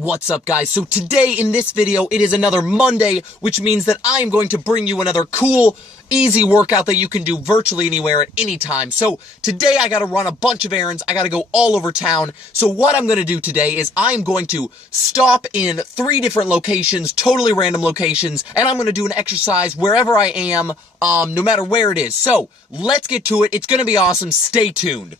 What's up, guys? So today in this video, it is another Monday, which means that I am going to bring you another cool, easy workout that you can do virtually anywhere at any time. So today I gotta run a bunch of errands. I gotta go all over town. So what I'm gonna do today is I'm going to stop in 3 different locations, totally random locations, and I'm gonna do an exercise wherever I am, no matter where it is. So let's get to it. It's gonna be awesome. Stay tuned.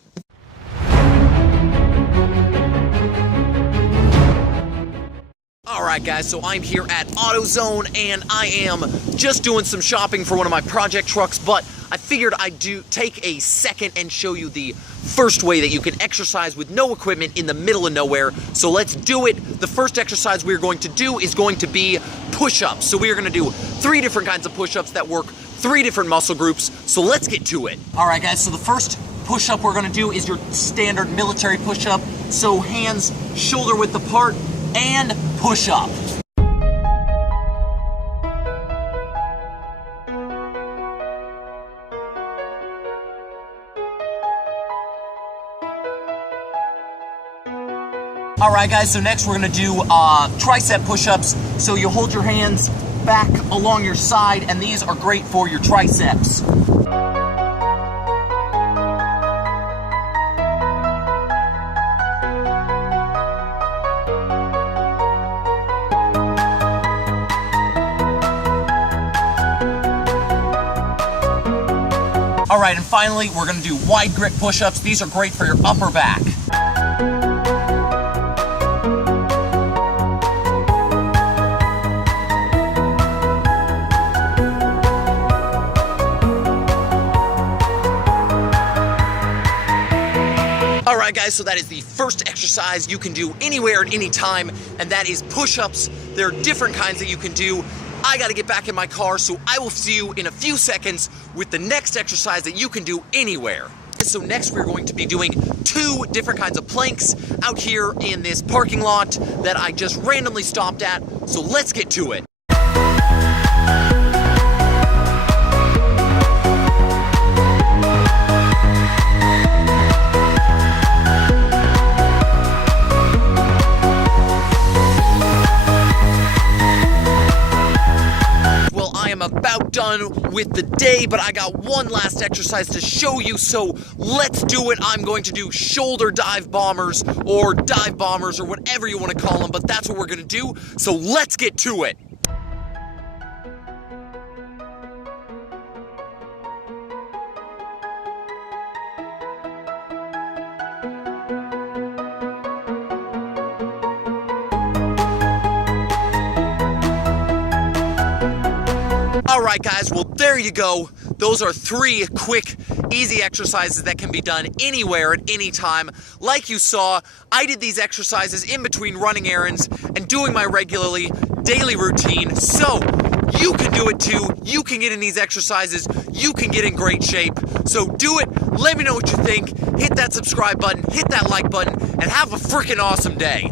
Alright guys, so I'm here at AutoZone and I am just doing some shopping for one of my project trucks, but I figured I'd take a second and show you the first way that you can exercise with no equipment in the middle of nowhere. So let's do it. The first exercise we're going to do is going to be push-ups. So we are going to do 3 different kinds of push-ups that work 3 different muscle groups. So let's get to it. Alright guys, so the first push-up we're going to do is your standard military push-up. So hands shoulder width apart and push up. Alright guys, so next we're going to do tricep push-ups. So you hold your hands back along your side, and these are great for your triceps. Alright, and finally, we're going to do wide grip push-ups. These are great for your upper back. Alright guys, so that is the first exercise you can do anywhere at any time, and that is push-ups. There are different kinds that you can do. I gotta get back in my car, so I will see you in a few seconds with the next exercise that you can do anywhere. So next we're going to be doing 2 different kinds of planks out here in this parking lot that I just randomly stopped at, so let's get to it. About done with the day, but I got one last exercise to show you, so let's do it. I'm going to do shoulder dive bombers or whatever you want to call them, but that's what we're going to do, so let's get to it. Alright guys, well there you go. Those are 3 quick, easy exercises that can be done anywhere at any time. Like you saw, I did these exercises in between running errands and doing my daily routine, so you can do it too. You can get in these exercises. You can get in great shape. So do it. Let me know what you think. Hit that subscribe button, hit that like button, and have a freaking awesome day.